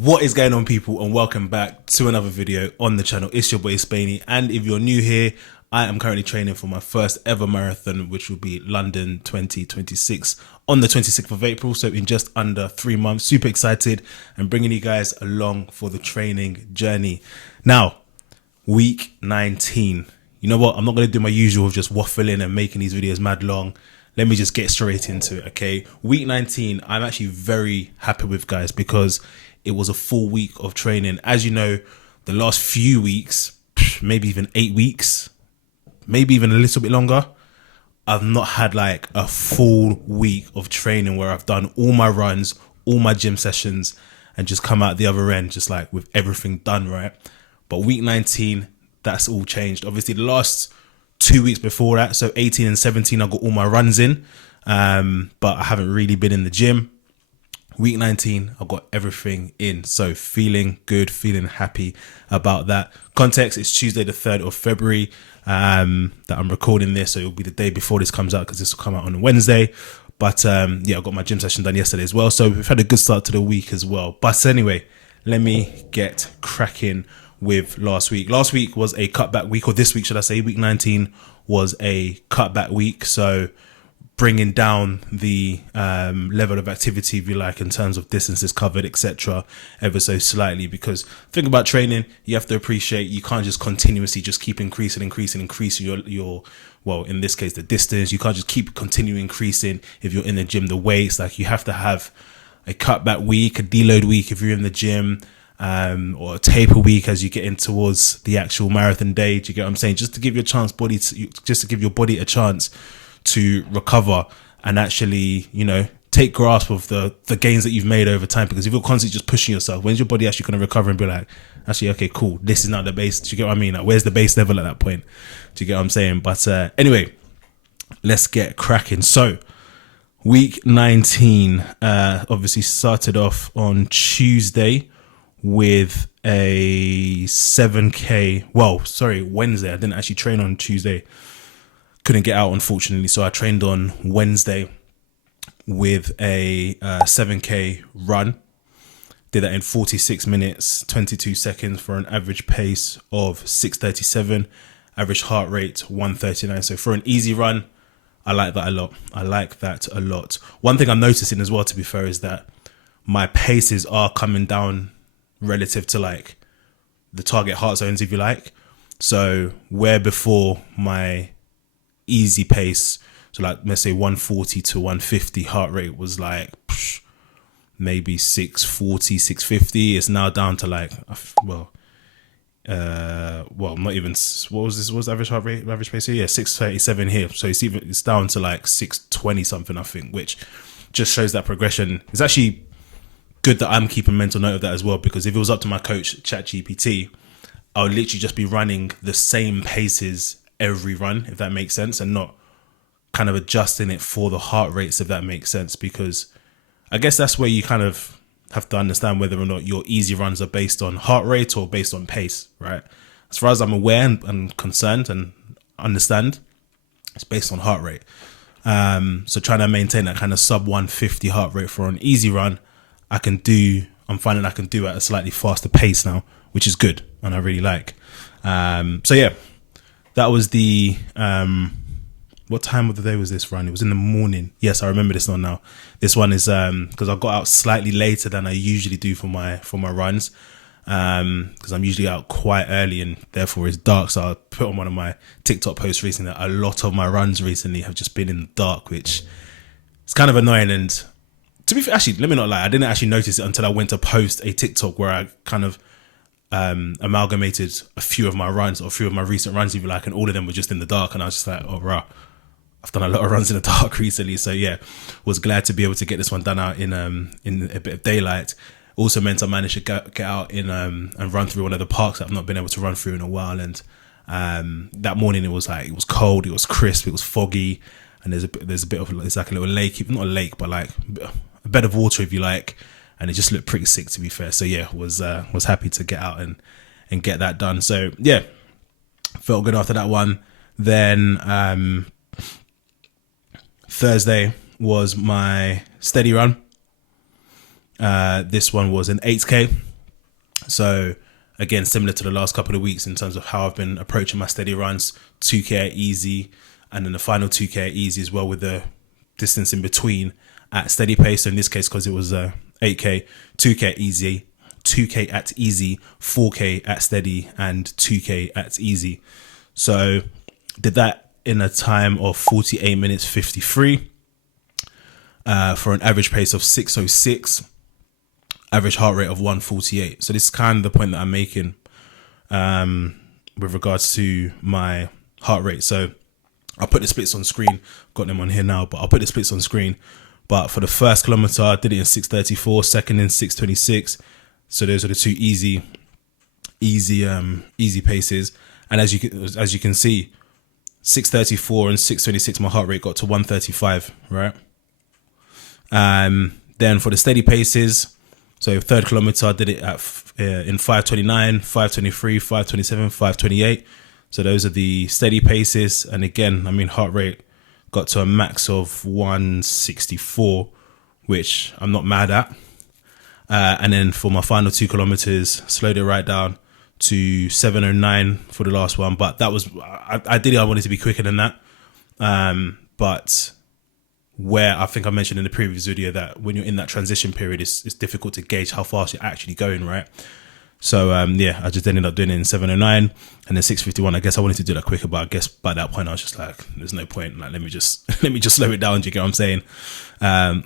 What is going on, people, and welcome back to another video on the channel. It's your boy Spainey, and if you're new here, I am currently training for my first ever marathon, which will be London 2026 on the 26th of April, so in just under 3 months. Super excited and bringing you guys along for the training journey. Now, week 19. You know what? I'm not going to do my usual of just waffling and making these videos mad long. Let me just get straight into it, okay? Week 19, I'm actually very happy with, guys, because it was a full week of training. As you know, the last few weeks, maybe even 8 weeks, maybe even a little bit longer, I've not had like a full week of training where I've done all my runs, all my gym sessions, and just come out the other end just like with everything done, right? But week 19, that's all changed. Obviously, the last 2 weeks before that, so 18 and 17, I got all my runs in, but I haven't really been in the gym. Week 19, I got everything in, so feeling good, feeling happy about that. Context, it's Tuesday the 3rd of February that I'm recording this, so it'll be the day before this comes out because this will come out on a Wednesday. But yeah, I got my gym session done yesterday as well, so we've had a good start to the week as well. But anyway, let me get cracking with last week. Last week was a cutback week, or this week should I say, week 19 was a cutback week, so bringing down the level of activity, if you like, in terms of distances covered, etc., ever so slightly. Because think about training, you have to appreciate you can't just continuously just keep increasing your well, in this case, the distance. You can't just keep continuing increasing if you're in the gym, the weights. Like, you have to have a cutback week, a deload week if you're in the gym, or a taper week as you get in towards the actual marathon day. Do you get what I'm saying? Just to give your body a chance to recover and actually, you know, take grasp of the gains that you've made over time. Because if you're constantly just pushing yourself, when's your body actually going to recover and be like, actually, okay, cool, this is not the base? Do you get what I mean? Like, where's the base level at that point? Do you get what I'm saying? But anyway, let's get cracking. So week 19 obviously started off on Tuesday with a 7k. Well, sorry, Wednesday. I didn't actually train on Tuesday. Couldn't get out, unfortunately, so I trained on Wednesday with a 7k run. Did that in 46 minutes 22 seconds for an average pace of 6:37, average heart rate 139. So for an easy run, I like that a lot. One thing I'm noticing as well, to be fair, is that my paces are coming down relative to like the target heart zones, if you like. So where before my easy pace, so like let's say 140 to 150 heart rate was like maybe 640, 650, it's now down to like not even, what was this, what was the average pace here? Yeah, 637 here. So it's down to like 620 something, I think, which just shows that progression. It's actually good that I'm keeping mental note of that as well, because if it was up to my coach ChatGPT, I would literally just be running the same paces every run, if that makes sense, and not kind of adjusting it for the heart rates, if that makes sense. Because I guess that's where you kind of have to understand whether or not your easy runs are based on heart rate or based on pace, right? As far as I'm aware and concerned and understand, it's based on heart rate. So trying to maintain that kind of sub 150 heart rate for an easy run, I'm finding I can do at a slightly faster pace now, which is good and I really like. So yeah, that was the what time of the day was this run? It was in the morning. Yes, I remember this one now. This one is because I got out slightly later than I usually do for my runs, because I'm usually out quite early and therefore it's dark. So I put on one of my TikTok posts recently that a lot of my runs recently have just been in the dark, which is kind of annoying. And to be fair, actually, let me not lie, I didn't actually notice it until I went to post a TikTok where I kind of amalgamated a few of my runs, or a few of my recent runs, if you like, and all of them were just in the dark. And I was just like, oh, rah, I've done a lot of runs in the dark recently. So yeah, was glad to be able to get this one done out in a bit of daylight. Also meant I managed to get out in and run through one of the parks that I've not been able to run through in a while. And that morning it was cold, it was crisp, it was foggy, and there's a bit of, it's like a little lake, not a lake, but like a bed of water, if you like. And it just looked pretty sick, to be fair. So yeah, was happy to get out and get that done. So yeah, felt good after that one. Then Thursday was my steady run. This one was an 8k. So again, similar to the last couple of weeks in terms of how I've been approaching my steady runs, 2K at easy, and then the final 2K at easy as well, with the distance in between at steady pace. So in this case, because it was 8K, 2K at easy, 2K at easy, 4K at steady, and 2K at easy. So did that in a time of 48 minutes 53 for an average pace of 6:06, average heart rate of 148. So this is kind of the point that I'm making with regards to my heart rate. So I'll put the splits on screen. Got them on here now, but I'll put the splits on screen. But for the first kilometer, I did it in 6:34, second in 6:26. So those are the two easy paces. And as you can see, 6:34 and 6:26, my heart rate got to 135, right? Then for the steady paces, so third kilometer, I did it at in 5:29, 5:23, 5:27, 5:28. So those are the steady paces. And again, I mean, heart rate got to a max of 164, which I'm not mad at. And then for my final 2 kilometers, slowed it right down to 7:09 for the last one. But that was, I wanted to be quicker than that. But where I think I mentioned in the previous video that when you're in that transition period, it's difficult to gauge how fast you're actually going, right? So I just ended up doing it in 7:09 and then 6:51. I guess I wanted to do that quicker, but I guess by that point I was just like, there's no point. Like, let me just slow it down. Do you get what I'm saying?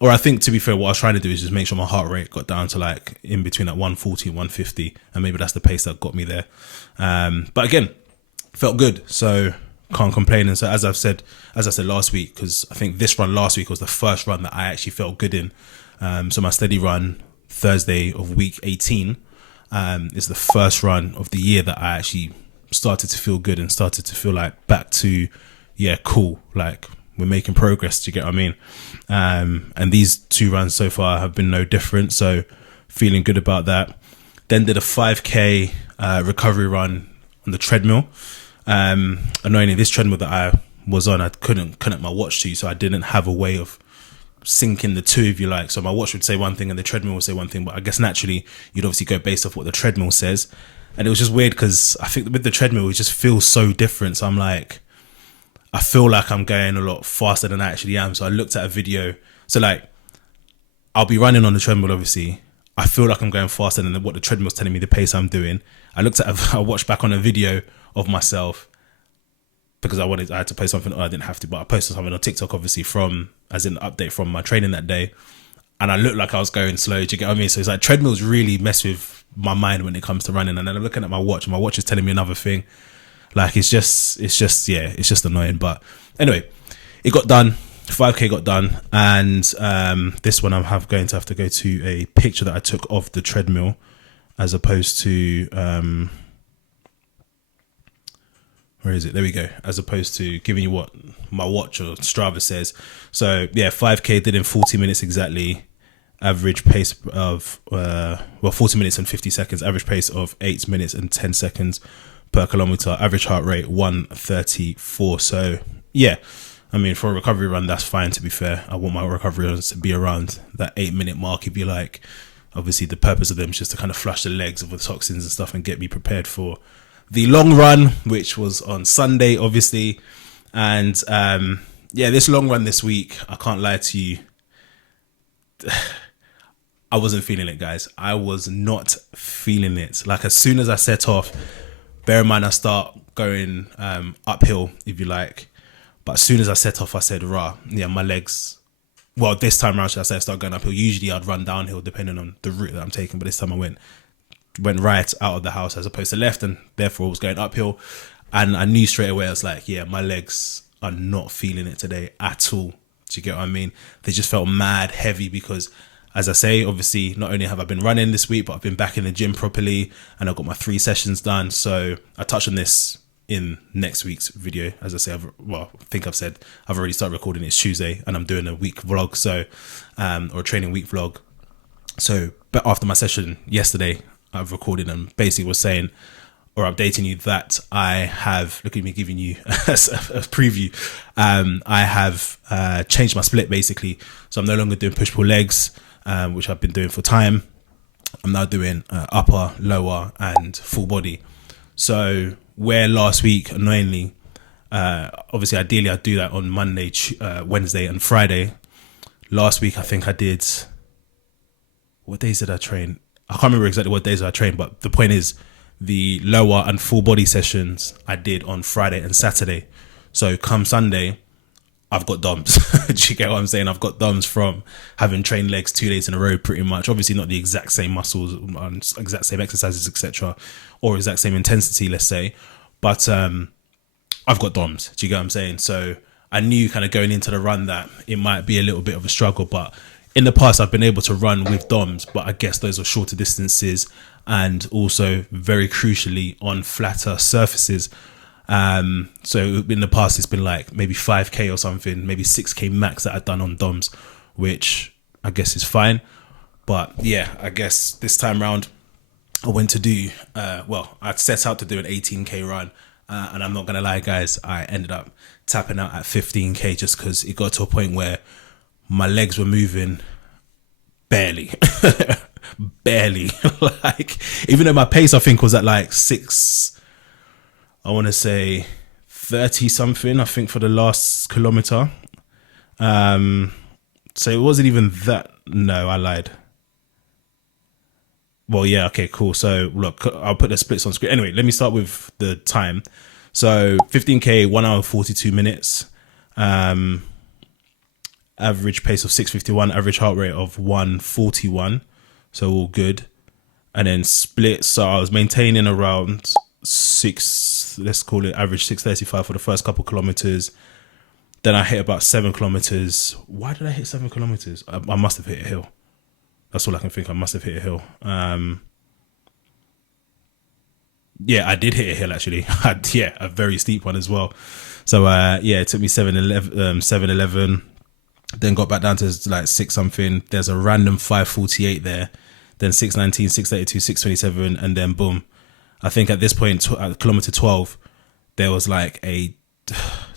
Or I think, to be fair, what I was trying to do is just make sure my heart rate got down to like in between like 140 and 150, and maybe that's the pace that got me there. But again, felt good, so can't complain. And so as I said last week, because I think this run last week was the first run that I actually felt good in. So my steady run Thursday of week 18 is the first run of the year that I actually started to feel good and started to feel like back to, cool, like we're making progress. Do you get what I mean? And these 2 runs so far have been no different, so feeling good about that. Then did a 5K recovery run on the treadmill. Annoyingly, this treadmill that I was on, I couldn't connect my watch to, so I didn't have a way of syncing the two, if you like. So my watch would say one thing and the treadmill would say one thing, but I guess naturally you'd obviously go based off what the treadmill says. And it was just weird because I think with the treadmill it just feels so different. So I'm like, I feel like I'm going a lot faster than I actually am. So I looked at a video. So like, I'll be running on the treadmill, obviously. I feel like I'm going faster than what the treadmill's telling me the pace I'm doing. I watched back on a video of myself because I had to post something. I didn't have to, but I posted something on TikTok, obviously, as an update from my training that day. And I looked like I was going slow. Do you get what I mean? So it's like treadmills really mess with my mind when it comes to running. And then I'm looking at my watch, and my watch is telling me another thing. Like, it's just annoying. But anyway, it got done. 5K got done. And this one I'm going to have to go to a picture that I took of the treadmill as opposed to... where is it? There we go. As opposed to giving you what my watch or Strava says. So 5K did in 40 minutes exactly. Average pace of 40 minutes and 50 seconds. Average pace of 8 minutes and 10 seconds per kilometer. Average heart rate 134. So I mean, for a recovery run, that's fine. To be fair, I want my recovery runs to be around that 8-minute mark, if you like. Obviously, the purpose of them is just to kind of flush the legs of the toxins and stuff and get me prepared for the long run, which was on Sunday, obviously. And this long run this week, I can't lie to you, I wasn't feeling it, guys. I was not feeling it. Like, as soon as I set off, bear in mind I start going uphill, if you like. But as soon as I set off, I said, my legs... Well, this time around, should I say, I start going uphill. Usually I'd run downhill depending on the route that I'm taking. But this time I went right out of the house as opposed to left, and therefore was going uphill. And I knew straight away, I was like, my legs are not feeling it today at all. Do you get what I mean? They just felt mad heavy because, as I say, obviously not only have I been running this week, but I've been back in the gym properly and I've got my 3 sessions done. So I touch on this in next week's video. As I say, I think I've said I've already started recording. It's Tuesday and I'm doing a week vlog, or a training week vlog. So, but after my session yesterday, I've recorded and basically was saying or updating you that I have, look at me giving you a preview. I have changed my split basically. So I'm no longer doing push-pull legs, which I've been doing for time. I'm now doing upper, lower, and full body. So where last week, annoyingly, obviously ideally I do that on Monday, Wednesday, and Friday. Last week I think I did. What days did I train? I can't remember exactly what days I trained, but the point is, the lower and full body sessions I did on Friday and Saturday. So come Sunday, I've got DOMs. Do you get what I'm saying? I've got DOMs from having trained legs 2 days in a row, pretty much. Obviously not the exact same muscles, exact same exercises, etc., or exact same intensity, let's say. But I've got DOMs. Do you get what I'm saying? So I knew kind of going into the run that it might be a little bit of a struggle, but in the past I've been able to run with DOMs, but I guess those are shorter distances and also very crucially on flatter surfaces. So in the past it's been like maybe 5k or something, maybe 6k max that I've done on DOMs, which I guess is fine. But yeah, I guess this time round I went to do, I'd set out to do an 18k run. And I'm not going to lie, guys, I ended up tapping out at 15k just because it got to a point where my legs were moving barely. Barely. Like, even though my pace, I think, was at like 30 something, I think, for the last kilometer. So it wasn't even that. No, I lied. Well, yeah, okay, cool. So look, I'll put the splits on screen. Anyway, let me start with the time. So 15k, 1 hour 42 minutes. Average pace of 6:51, average heart rate of 141. So all good. And then split. So I was maintaining around let's call it average 6:35 for the first couple kilometers. Then I hit about 7 kilometers. Why did I hit 7 kilometers? I must have hit a hill. That's all I can think. I must have hit a hill. Yeah, I did hit a hill actually. A very steep one as well. So it took me 7:11. Then got back down to like 6 something. There's a random 5:48 there. Then 6:19, 6:32, 6:27, and then boom. I think at this point, at kilometer 12, there was like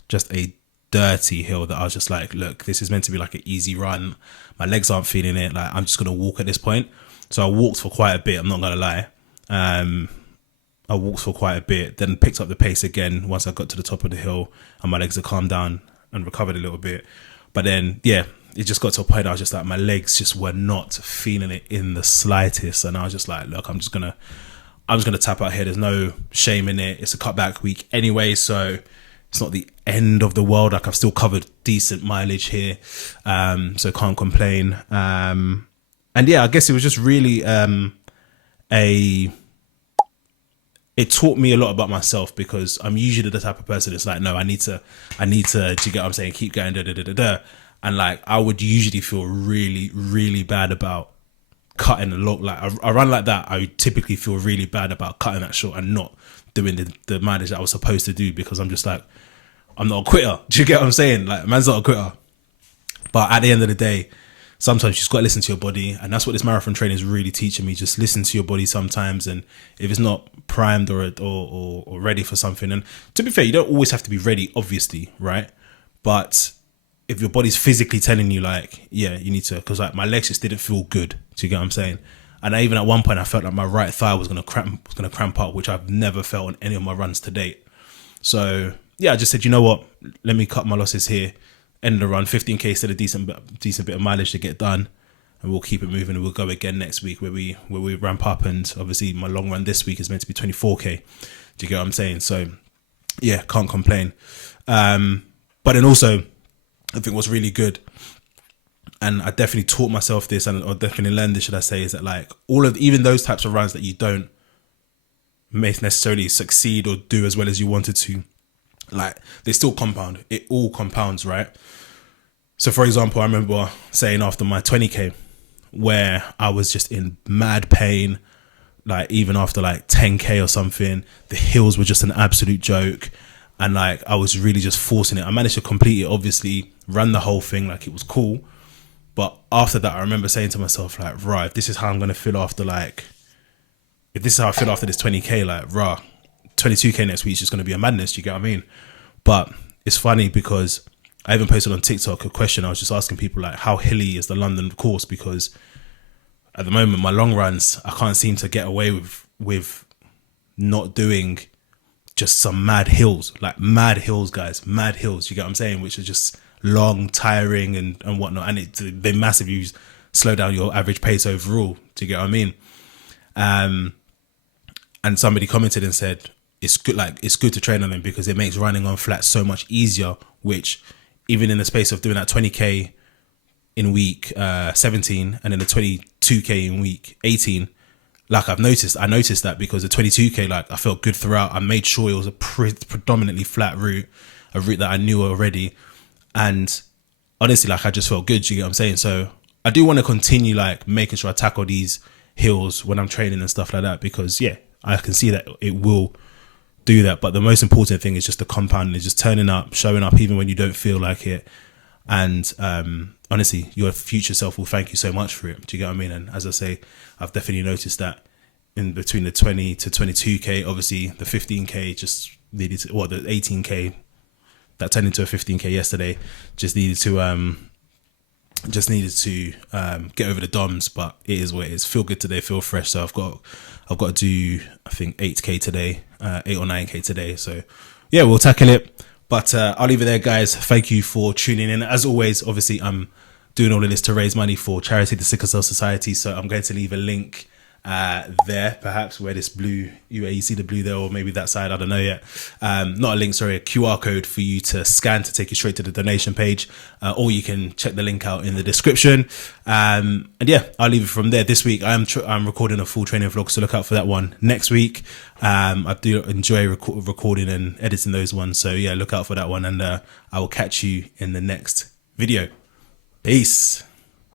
just a dirty hill that I was just like, look, this is meant to be like an easy run. My legs aren't feeling it. Like, I'm just gonna walk at this point. So I walked for quite a bit. I'm not gonna lie. I walked for quite a bit, then picked up the pace again once I got to the top of the hill and my legs had calmed down and recovered a little bit. But then, yeah, it just got to a point I was just like, my legs just were not feeling it in the slightest. And I was just like, look, I'm just gonna tap out here. There's no shame in it. It's a cutback week anyway, so it's not the end of the world. Like, I've still covered decent mileage here, so can't complain. And yeah, I guess it was just really it taught me a lot about myself, because I'm usually the type of person that's like, no, I need to, do you get what I'm saying? Keep going, And like, I would usually feel really, really bad about cutting a lot. Like a run like that, I would typically feel really bad about cutting that short and not doing the mileage that I was supposed to do, because I'm just like, I'm not a quitter. Do you get what I'm saying? Like, man's not a quitter. But at the end of the day, sometimes you just got to listen to your body, and that's what this marathon training is really teaching me. Just listen to your body sometimes, and if it's not primed or ready for something, and to be fair, you don't always have to be ready, obviously, right? But if your body's physically telling you like, yeah, you need to, because like my legs just didn't feel good. Do you get what I'm saying? And even at one point, I felt like my right thigh was gonna cramp up, which I've never felt on any of my runs to date. So yeah, I just said, you know what? Let me cut my losses here. End of the run, 15k, still a decent bit of mileage to get done, and we'll keep it moving, and we'll go again next week where we ramp up. And obviously my long run this week is meant to be 24k. Do you get what I'm saying? So yeah, can't complain. But then also, I think what's really good, and I definitely taught myself this, or definitely learned this, should I say, is that like even those types of runs that you don't may necessarily succeed or do as well as you wanted to, like, they still compound. It all compounds, right? So for example, I remember saying after my 20k, where I was just in mad pain, like even after like 10k or something, the hills were just an absolute joke, and like I was really just forcing it. I managed to complete it, obviously, run the whole thing, like it was cool. But after that, I remember saying to myself, like, right, if this is how I'm gonna feel after, like, if this is how I feel after this 20k, like, rah, 22k next week is just gonna be a madness. Do you get what I mean? But it's funny because I even posted on TikTok a question. I was just asking people like, how hilly is the London course? Because at the moment, my long runs, I can't seem to get away with not doing just some mad hills, like mad hills, guys, mad hills. You get what I'm saying? Which are just long, tiring, and whatnot, and they massively slow down your average pace overall. Do you get what I mean? And somebody commented and said it's good, like it's good to train on them because it makes running on flat so much easier. Which even in the space of doing that 20k in week 17 and then the 22k in week 18, like I noticed that because the 22k, like I felt good throughout. I made sure it was a predominantly flat route, a route that I knew already, and honestly, like I just felt good. You get what I'm saying? So I do want to continue like making sure I tackle these hills when I'm training and stuff like that, because yeah, I can see that it will do that. But the most important thing is just the compounding, is just turning up, showing up even when you don't feel like it. And honestly, your future self will thank you so much for it. Do you get what I mean? And as I say, I've definitely noticed that in between the 20 to 22k, obviously the 15k just needed to, the 18k that turned into a 15k yesterday, just needed to get over the DOMs. But it is what it is. Feel good today, feel fresh. So I've got to do, I think 8k today, 8 or 9k today. So yeah, we'll tackle it. But I'll leave it there, guys. Thank you for tuning in. As always, obviously, I'm doing all of this to raise money for charity, the Sickle Cell Society. So I'm going to leave a link there, perhaps where this blue, you see the blue there, or maybe that side, I don't know yet. Not a link, sorry, a QR code for you to scan to take you straight to the donation page, or you can check the link out in the description. And yeah, I'll leave it from there. This week I'm recording a full training vlog, so look out for that one next week. I do enjoy recording and editing those ones, so yeah, look out for that one, and I will catch you in the next video. Peace.